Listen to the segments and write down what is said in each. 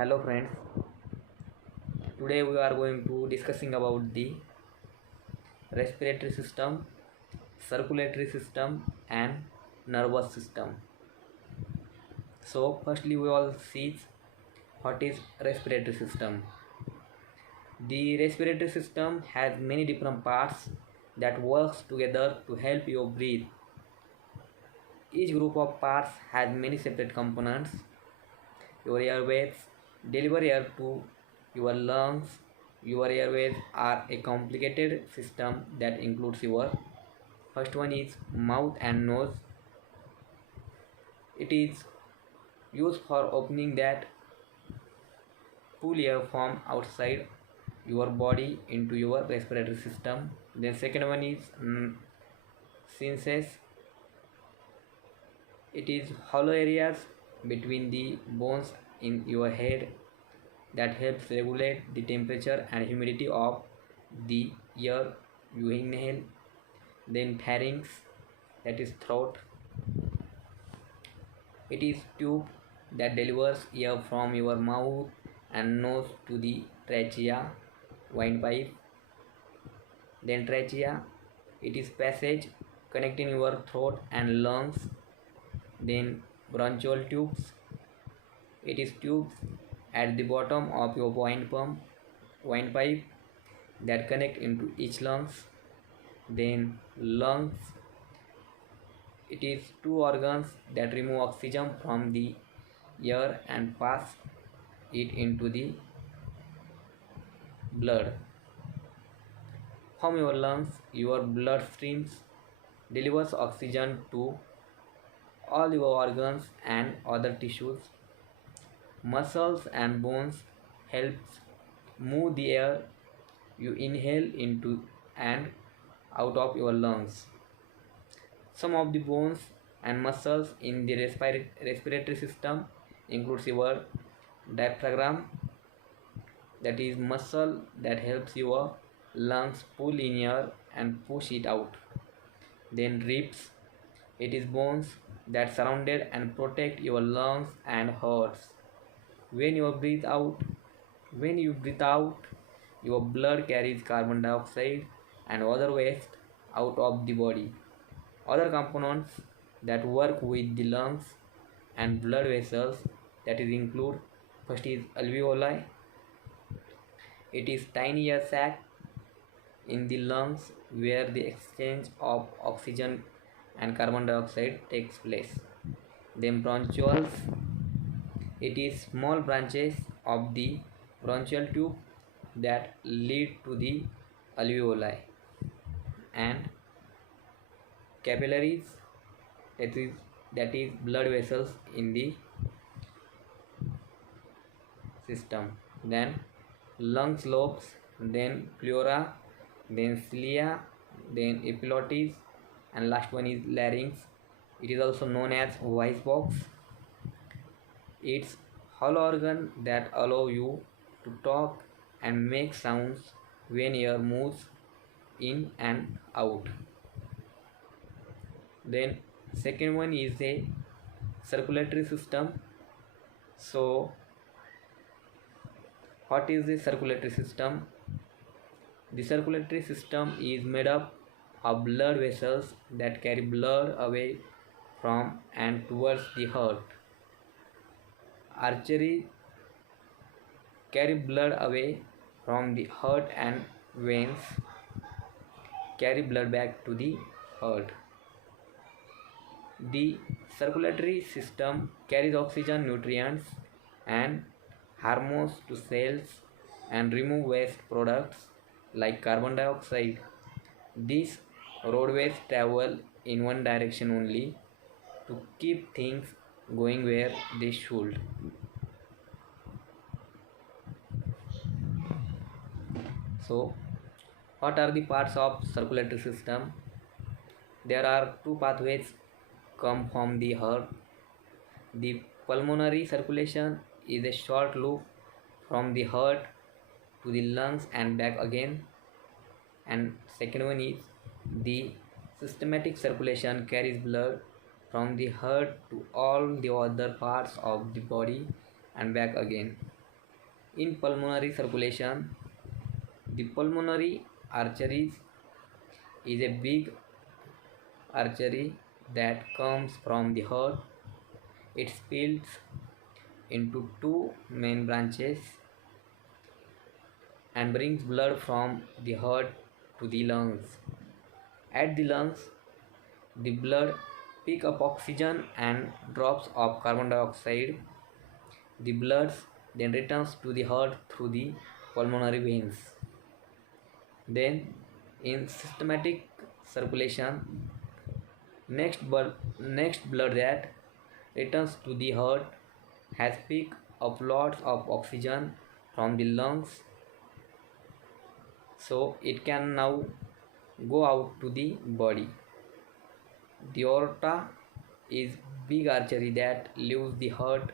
Hello friends, today we are going to discussing about the respiratory system, circulatory system and nervous system. So firstly we all see what is respiratory system. The respiratory system has many different parts that works together to help you breathe. Each group of parts has many separate components. Your airways deliver air to your lungs. Your airways are a complicated system that includes your first one is mouth and nose. It is used for opening that pull air from outside your body into your respiratory system. Then second one is sinuses. It is hollow areas between the bones in your head that helps regulate the temperature and humidity of the air you inhale. Then pharynx, that is throat. It is tube that delivers air from your mouth and nose to the trachea, windpipe. Then trachea, it is passage connecting your throat and lungs. Then bronchial tubes, it is tubes at the bottom of your windpipe that connect into each lungs. Then lungs, it is two organs that remove oxygen from the air and pass it into the blood. From your lungs, your blood streams delivers oxygen to all your organs and other tissues. Muscles and bones helps move the air you inhale into and out of your lungs. Some of the bones and muscles in the respiratory system includes your diaphragm, that is muscle that helps your lungs pull in air and push it out. Then ribs, it is bones that surrounded and protect your lungs and hearts. When you breathe out, your blood carries carbon dioxide and other waste out of the body. Other components that work with the lungs and blood vessels, that is include first is alveoli. It is tiny air sac in the lungs where the exchange of oxygen and carbon dioxide takes place. Then bronchioles, it is small branches of the bronchial tube that lead to the alveoli. And capillaries, that is blood vessels in the system. Then lung lobes, then pleura, then cilia, then epiglottis, and last one is larynx. It is also known as voice box. It's hollow organ that allow you to talk and make sounds when air moves in and out. Then second one is a circulatory system. So what is the circulatory system? The circulatory system is made up of blood vessels that carry blood away from and towards the heart. Arteries carry blood away from the heart and veins carry blood back to the heart. The circulatory system carries oxygen, nutrients and hormones to cells and remove waste products like carbon dioxide. These roadways travel in one direction only to keep things going where they should. So what are the parts of circulatory system? There are two pathways come from the heart. The pulmonary circulation is a short loop from the heart to the lungs and back again. And second one is the systematic circulation carries blood from the heart to all the other parts of the body and back again. In pulmonary circulation, the pulmonary arteries is a big artery that comes from the heart. It splits into two main branches and brings blood from the heart to the lungs. At the lungs, the blood picks up oxygen and drops off carbon dioxide. The blood then returns to the heart through the pulmonary veins. Then, in systematic circulation, next blood that returns to the heart has picked up lots of oxygen from the lungs, so it can now go out to the body. The aorta is big artery that leaves the heart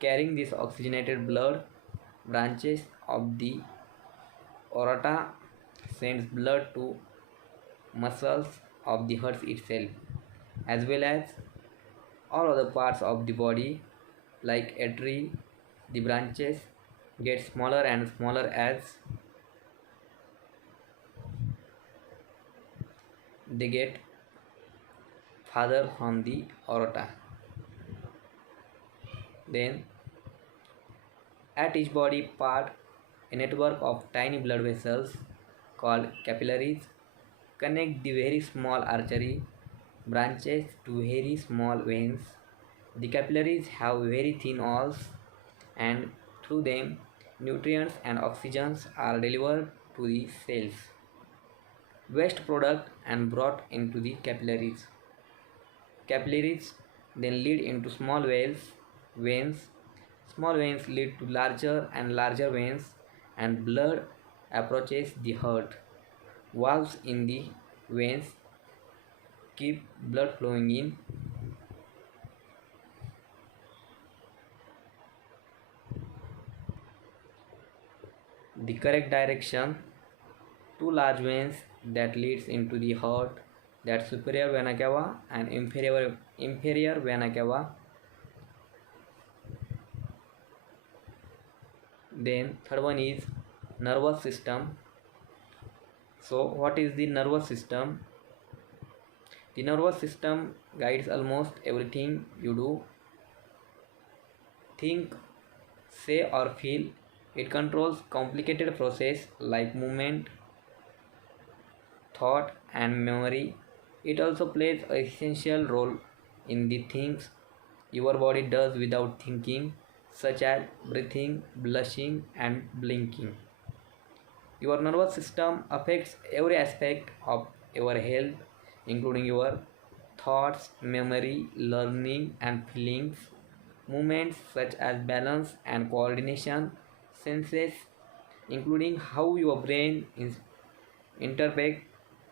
carrying this oxygenated blood. Branches of the aorta sends blood to muscles of the heart itself, as well as all other parts of the body like artery. The branches get smaller and smaller as they get farther from the aorta. Then at each body part, a network of tiny blood vessels called capillaries connect the very small artery branches to very small veins. The capillaries have very thin walls, and through them nutrients and oxygens are delivered to the cells. Waste product and brought into the capillaries. Capillaries then lead into small veins. Small veins lead to larger and larger veins, and blood approaches the heart. Valves in the veins keep blood flowing in the correct direction. Two large veins that leads into the heart, that superior vena cava and inferior vena cava. Then third one is nervous system. So what is the nervous system? The nervous system guides almost everything you do, think, say or feel. It controls complicated process like movement, thought and memory. It also plays an essential role in the things your body does without thinking, such as breathing, blushing and blinking. Your nervous system affects every aspect of your health, including your thoughts, memory, learning and feelings, movements such as balance and coordination, senses, including how your brain interpret,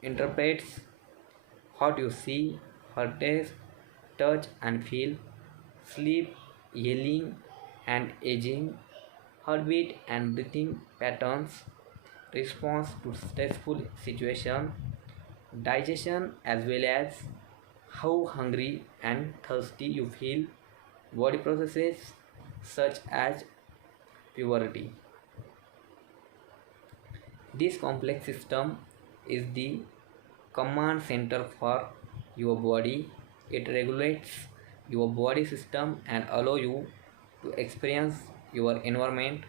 interprets what you see, what taste, touch and feel, sleep, yelling and aging, heartbeat and breathing patterns, response to stressful situation, digestion, as well as how hungry and thirsty you feel, body processes such as puberty. This complex system is the command center for your body. It regulates your body system and allow you to experience your environment.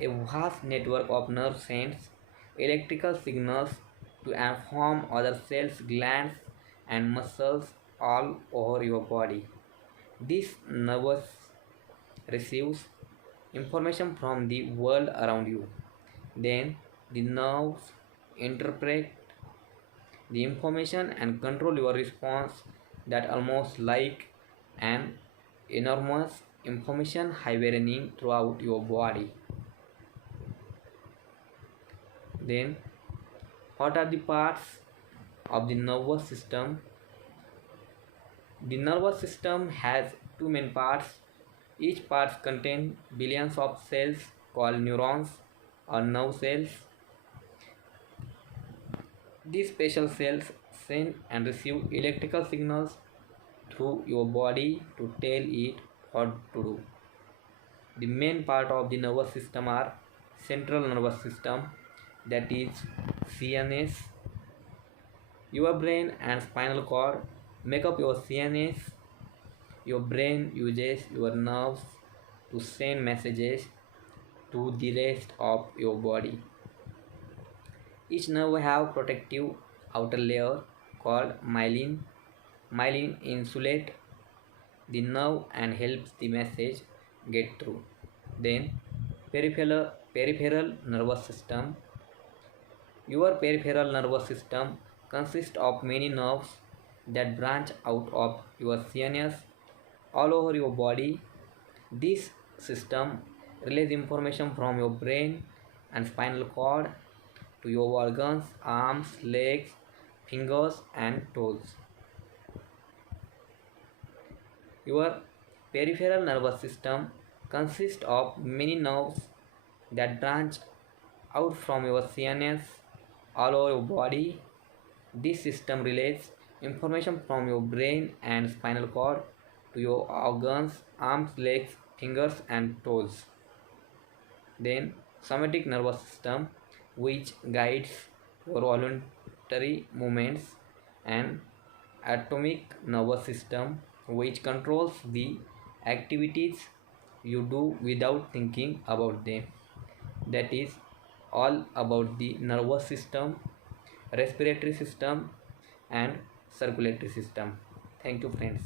A vast network of nerves sends electrical signals to inform other cells, glands and muscles all over your body. This nervous receives information from the world around you. Then the nerves interpret the information and control your response, that almost like an enormous information highway running throughout your body. Then what are the parts of the nervous system? The nervous system has two main parts. Each part contains billions of cells called neurons or nerve cells. These special cells send and receive electrical signals through your body to tell it what to do. The main part of the nervous system are central nervous system, that is CNS. Your brain and spinal cord make up your CNS. Your brain uses your nerves to send messages to the rest of your body. Each nerve have protective outer layer called myelin. Myelin insulate the nerve and helps the message get through. Then peripheral nervous system. Your peripheral nervous system consists of many nerves that branch out of your CNS all over your body. This system relays information from your brain and spinal cord to your organs, arms, legs, fingers, and toes. Your peripheral nervous system consists of many nerves that branch out from your CNS all over your body. This system relays information from your brain and spinal cord to your organs, arms, legs, fingers, and toes. Then, somatic nervous system, which guides your voluntary movements, and autonomic nervous system, which controls the activities you do without thinking about them. That is all about the nervous system, respiratory system, and circulatory system. Thank you, friends.